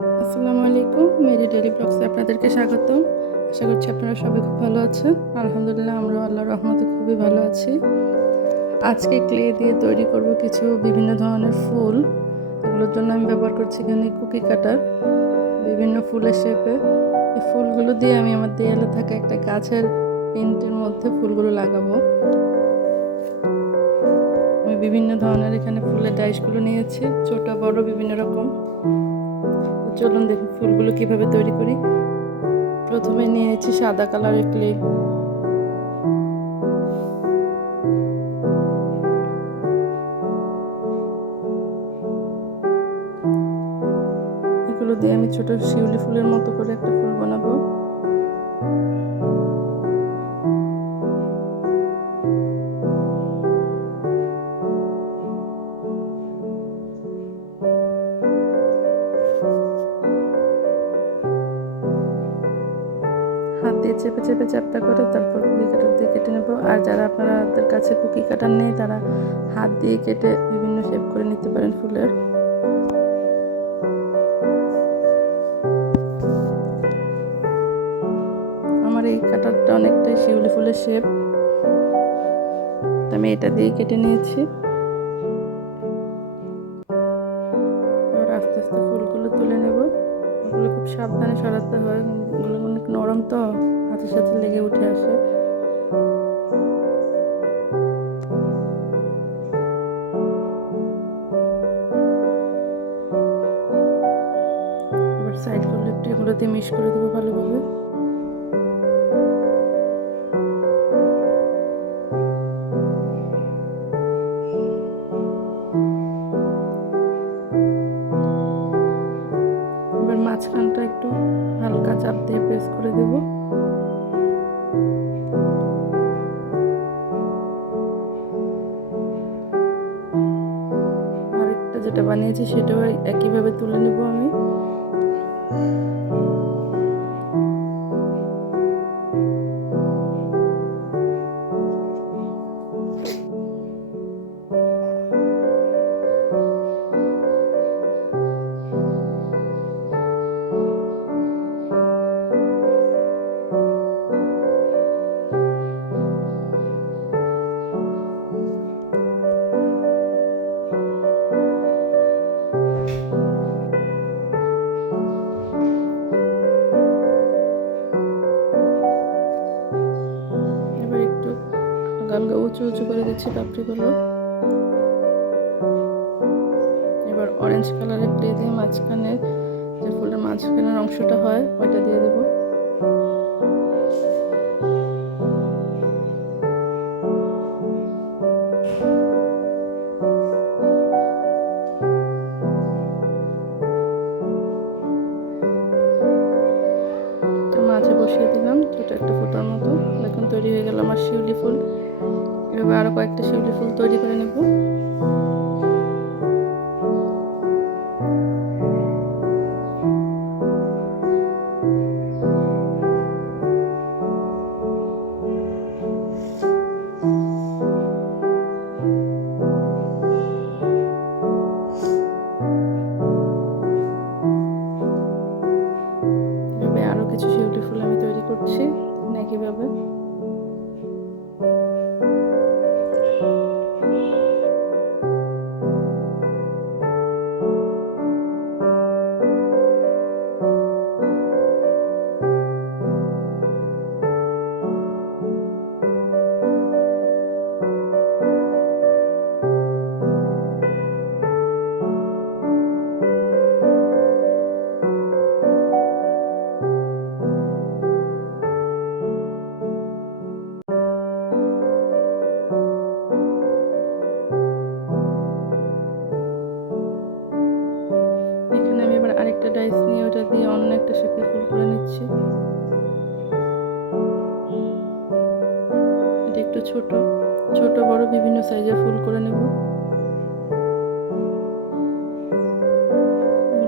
আসসালামু আলাইকুম, Mary daily ব্লগসে আপনাদেরকে স্বাগতম। আশা করছি আপনারা সবাই খুব ভালো আছেন। আলহামদুলিল্লাহ, আমরা আল্লাহ রহমতে খুবই ভালো আছি। আজকে ক্লে দিয়ে তৈরি করব কিছু বিভিন্ন ধরনের ফুল। এগুলোর জন্য আমি ব্যবহার করছি এখানে কুকি কাটার। বিভিন্ন ফুলের শেপে এই ফুলগুলো দিয়ে আমি আমার দেয়ালে থাকা একটা গাছের পেন্টের মধ্যে ফুলগুলো লাগাবো। আমি বিভিন্ন ধরনের এখানে ফুলের ডাইসগুলো নিয়েছি, ছোট, বড়, বিভিন্ন রকম। চলুন দেখি ফুলগুলো কীভাবে তৈরি করি। প্রথমে নিয়েছি সাদা কালারের ক্লে। এগুলো দিয়ে আমি ছোট শিউলি ফুলের মতো করে একটা ফুল বানাবো। কাছে কুকি কাটার নেই, তারা হাত দিয়ে কেটে বিভিন্ন শেপ করে নিতে পারেন ফুলের। আমার এই কাটারটা অনেকটাই শিউলি ফুলের শেপ আমি এটা দিয়ে কেটে নিয়েছি। এবার আস্তে আস্তে ফুলগুলো তুলে নেব। ওগুলো খুব সাবধানে সরাতে হয় ওগুলো অনেক নরম তো, হাতের সাথে লেগে উঠে আসে। একটু মিশ করে দেবো ভালোভাবে। এবার মাঝখানটা একটু হালকা চাপ দিয়ে প্রেস করে দেব। যেটা বানিয়েছি সেটাও একইভাবে তুলে নেব আমি। দিচ্ছি পাপড়িগুলো এবার অরেঞ্জ কালারের ক্লে দিয়ে মাঝখানে যে ফুলের মাঝখানের অংশটা হয়, ওইটা দিয়ে দেবো। ছোট। ছোট, বড় বিভিন্ন সাইজের ফুল করে নেব।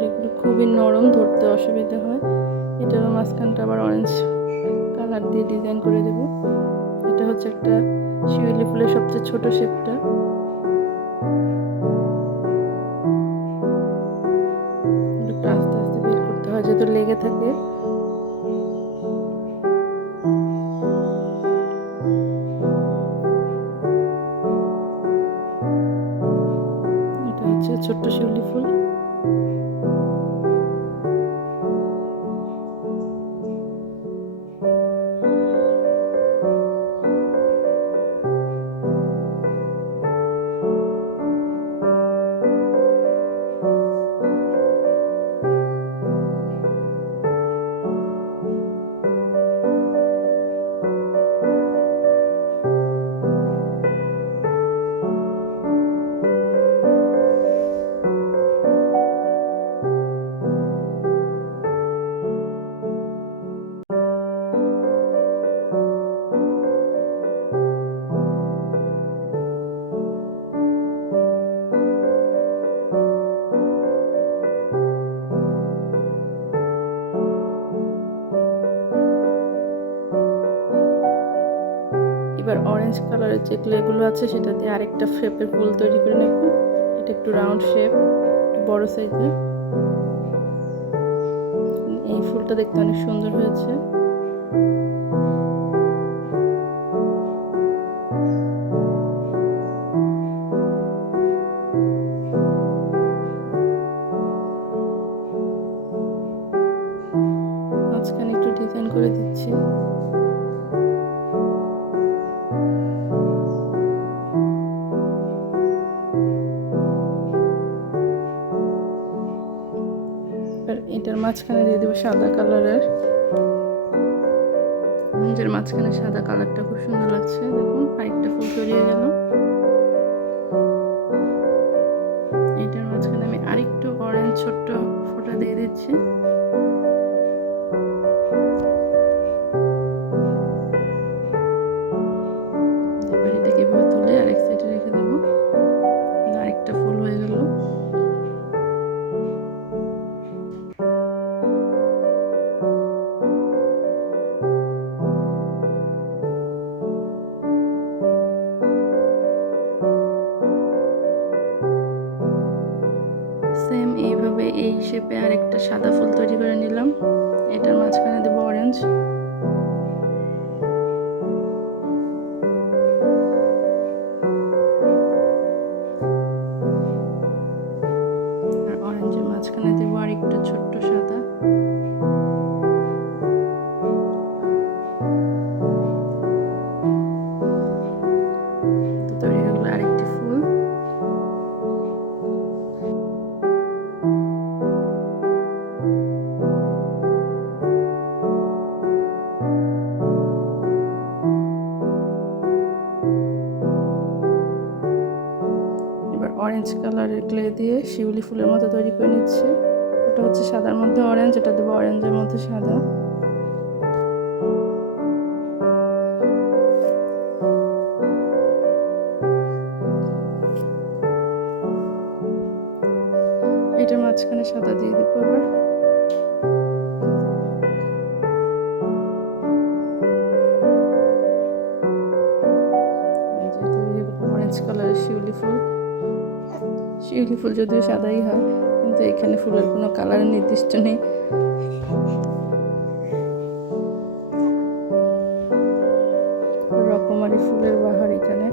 এগুলো খুবই নরম, ধরতে অসুবিধা হয়। এটারও মাঝখানটা আবার অরেঞ্জ কালার দিয়ে ডিজাইন করে দেব। এটা হচ্ছে একটা শিউলি ফুলের সবচেয়ে ছোট শেপটা ছোট্ট শিউলি ফুল। অরেঞ্জ কালারের যে ক্লেগুলো আছে, সেটা দিয়ে আরেকটা শেপের ফুল তৈরি করে নেব। এটা একটু রাউন্ড শেপ একটু বড় সাইজের এই ফুলটা দেখতে অনেক সুন্দর হয়েছে। মাঝখানে দিয়ে দেবো সাদা কালারের। মাঝখানে সাদা কালারটা খুব সুন্দর লাগছে। দেখুন, পাইপটা ফুল তৈরি হয়ে গেল। এইভাবে আর একটা সাদা ফুল তৈরি করে নিলাম। এটার মাঝখানে দেবো অরেঞ্জ অরেঞ্জ কালারের ক্লে দিয়ে শিউলি ফুলের মতো তৈরি করে নিচ্ছি। ওটা হচ্ছে সাদার মধ্যে অরেঞ্জ এটা দেবো অরেঞ্জের মধ্যে সাদা। এটার মাঝখানে সাদা দিয়ে দেবো এবার ফুল যদিও সাদাই হয়, কিন্তু এখানে ফুলের কোনো কালার নির্দিষ্ট নেই। রকমারি ফুলের বাহার এখানে।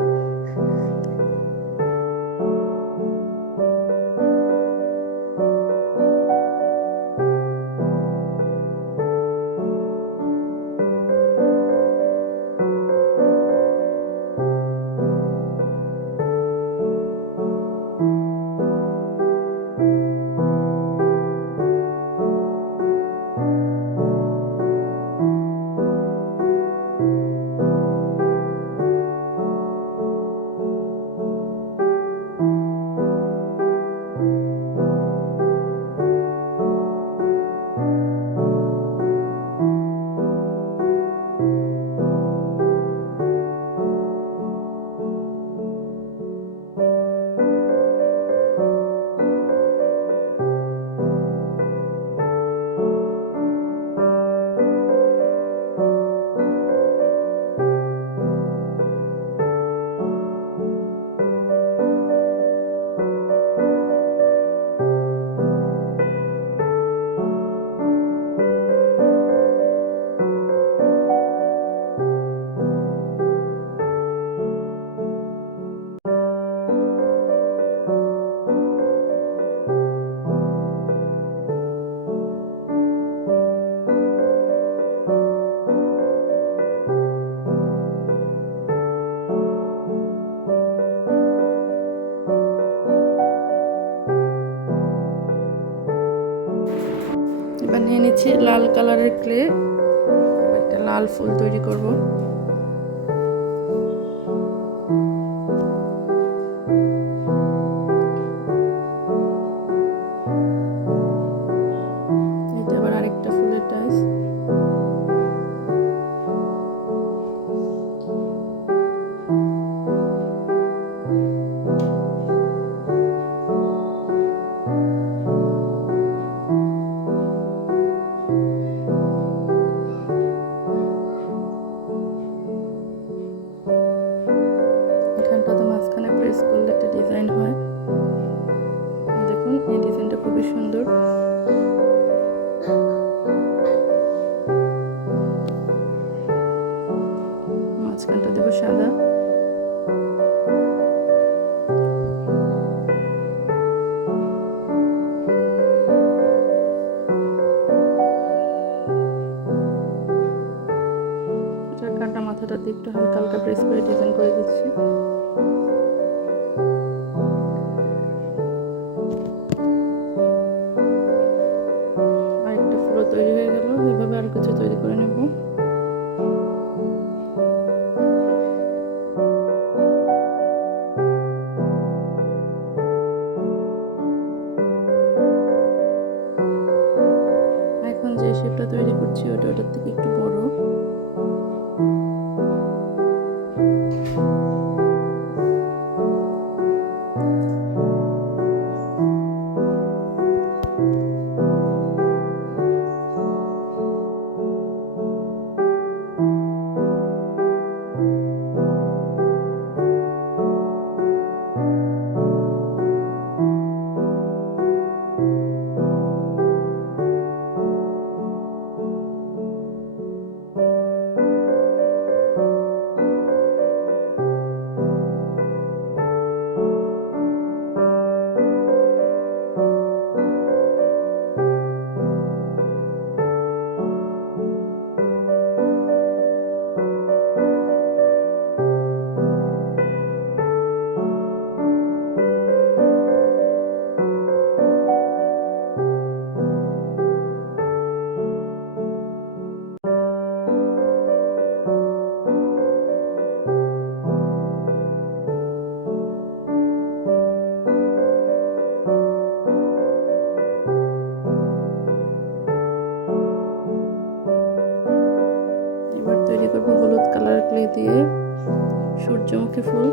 নিয়েছি লাল কালারের ক্লে একটা লাল ফুল তৈরি করব। স্কুল একটা ডিজাইন হয়। দেখুন এই ডিজাইনটা খুবই সুন্দর। মাঝখানটা দেবো সাদা। তৈরি করব হলুদ কালার ক্লে দিয়ে সূর্যমুখী ফুল।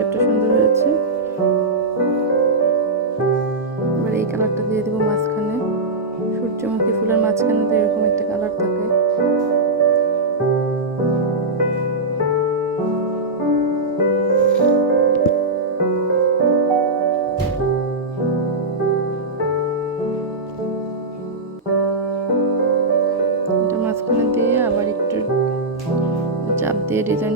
শেপটা সুন্দর হয়েছে। এবার এই কালারটা দিয়ে দেবো মাঝখানে। সূর্যমুখী ফুলের মাঝখানে তো এরকম একটা কালার থাকে। মাঝখানে দিয়ে আবার একটু চাপ দিয়ে ডিজাইন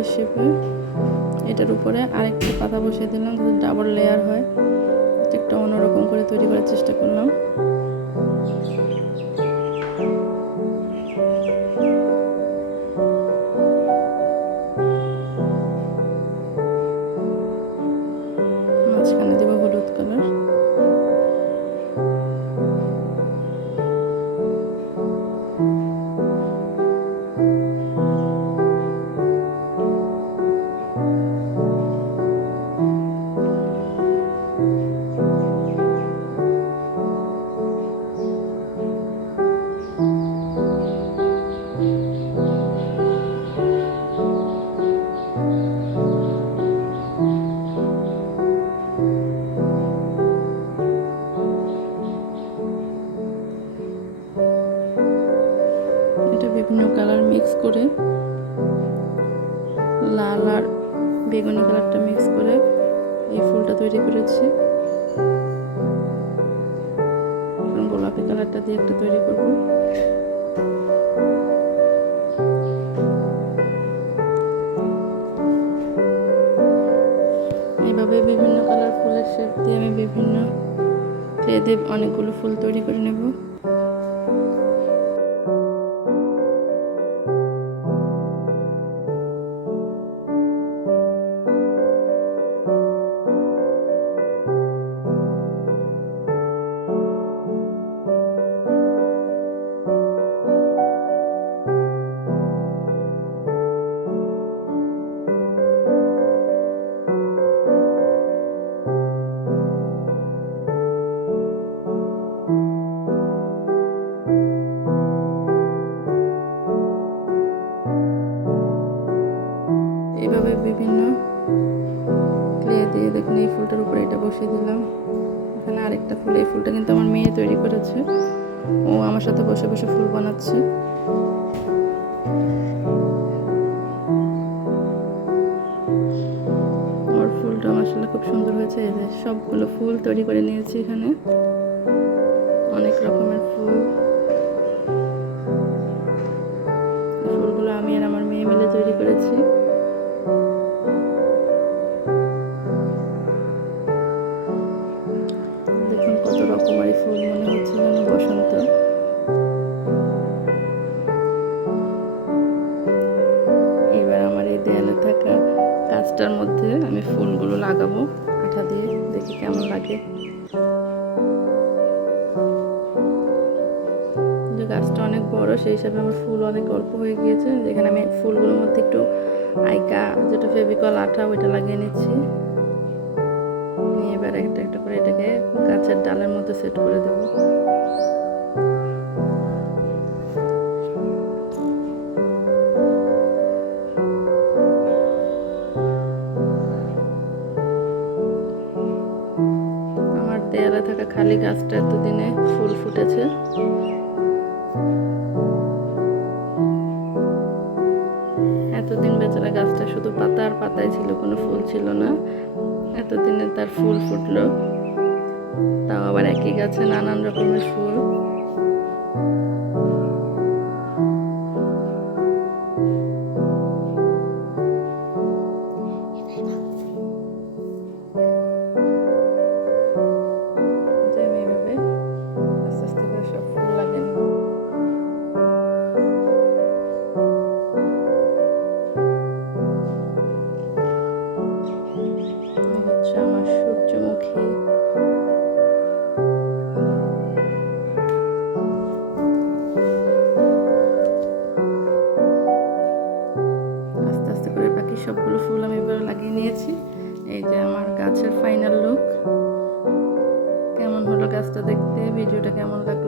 ফুলের শেপে এটার উপরে আরেকটা পাতা বসিয়ে দিলাম, যাতে ডাবল লেয়ার হয়। একটা অন্যরকম করে তৈরি করার চেষ্টা করলাম। গোলাপি কালারটা দিয়ে একটা তৈরি করব। এইভাবে বিভিন্ন কালার ফুলের শেপ দিয়ে আমি বিভিন্ন ক্লে অনেকগুলো ফুল তৈরি করে নেব। আরেকটা ফুল, এই ফুলটা কিন্তু আমার মেয়ে তৈরি করেছে। ও আমার সাথে বসে বসে ফুল বানাচ্ছে। ওর ফুলটা আসলে খুব সুন্দর হয়েছে। সবগুলো ফুল তৈরি করে নিয়েছি এখানে। অনেক রকমের ফুল। ফুলগুলো আমি আর আমার মেয়ে মিলে তৈরি করেছি। দেখুন কত রকমারি ফুল মনে হচ্ছে যেন বসন্ত। এবার আমার এই দেয়ালে থাকা গাছটার মধ্যে আমি ফুলগুলো লাগাবো আঠা দিয়ে, দেখি কেমন লাগে। গাছটা অনেক বড়, সেই হিসাবে আমার ফুল অনেক অল্প হয়ে গিয়েছে। যেখানে আমি ফুলগুলোর মধ্যে একটু আইকা, যেটা ফেভিকল আঠা, ওইটা লাগিয়ে নিচ্ছি। ডালের মধ্যে সেট করে দেবো। আমার দেয়ালে থাকা খালি গাছটা এতদিনে ফুল ফুটেছে। এতদিন বেচারা গাছটা শুধু পাতা আর পাতায় ছিল, কোনো ফুল ছিল না। এতদিনে তার ফুল ফুটলো। তাও আবার একই গাছে নানান রকমের ফুল। ভিডিওটা কেমন লাগল?